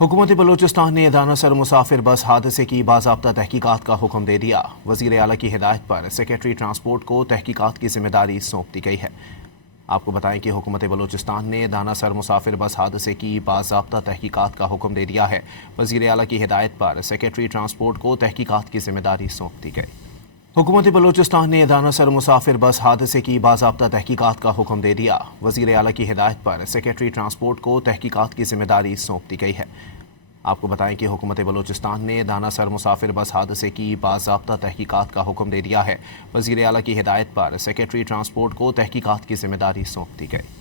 हुकूमत बलूचिस्तान ने दानासर मुसाफिर बस हादसे की बाज़ाब्ता तहकीकात का हुक्म दे दिया। वज़ीर आला की हिदायत पर सेक्रेटरी ट्रांसपोर्ट को तहकीकात की जिम्मेदारी सौंप दी गई है। आपको बताएं कि हुकूमत बलूचिस्तान ने दानासर मुसाफिर बस हादसे की बाज़ाब्ता तहकीकात का हुक्म दे दिया है। वज़ीर आला की हिदायत पर सेक्रेटरी ट्रांसपोर्ट को तहकीकात की जिम्मेदारी सौंप दी गई। हुकूमत बलूचिस्तान ने दानासर मुसाफिर बस हादसे की बाज़ाब्ता तहकीकात का हुक्म दे दिया। वज़ीर आला की हिदायत पर सेक्रेटरी ट्रांसपोर्ट को तहकीकात की जिम्मेदारी सौंप दी गई है। आपको बताएं कि हुकूमत बलूचिस्तान ने दानासर मुसाफिर बस हादसे की बाज़ाब्ता तहकीकात का हुक्म दे दिया है। वज़ीर आला की हिदायत पर सेक्रेटरी ट्रांसपोर्ट को तहकीकात की जिम्मेदारी सौंप दी गई।